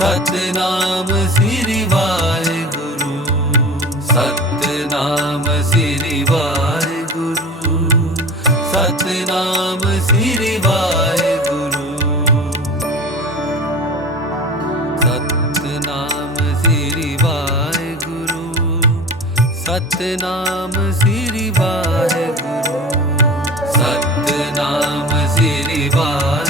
सतनाम श्री वय गुरु सतनाम श्री वय गुरु सम श गुरु सतनाम श्री गुरु Satnam Shri bye Guru some she